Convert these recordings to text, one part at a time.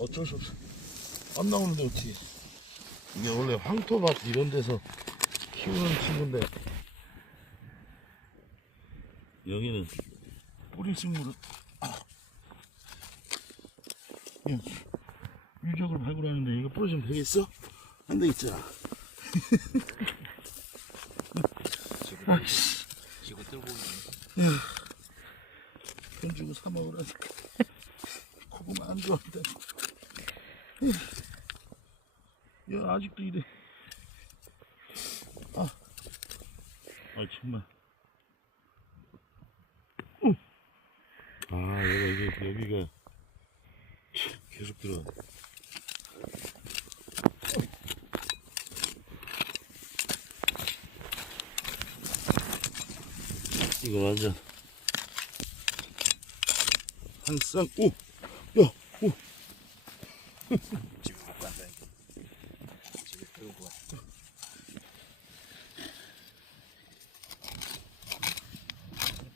어쩔 수 없어. 안 나오는데 어떻게. 이게 원래 황토밭 이런 데서 키우는 친구인데. 여기는 뿌리 식물을. 아. 야, 유적을 발굴하는데 이거 부러지면 되겠어? 안 되겠잖아. 아이씨. 지고 들고 있는 돈 주고 사 먹으라니까. 고구마 안 좋아한다. 야, 아직도 이래. 아. 아, 정말. 어. 아, 얘가, 이게, 여기가. 참, 계속 들어. 이거 완전. 한 쌍, 오! 야, 오! 집에 못 간다 이게 집에 들고 와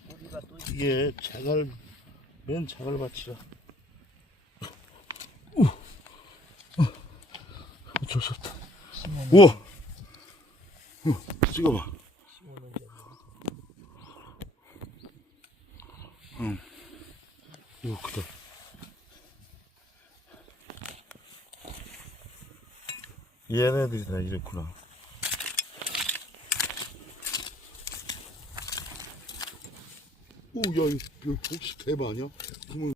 뿌리가 또 있- 이게 자갈, 맨 자갈밭이라. 어쩔 수 없다. 우와! 어, 찍어봐. 응. 이거 크다. 얘네들이 다 이랬구나. 오, 야, 이거 혹시 대박 아니야?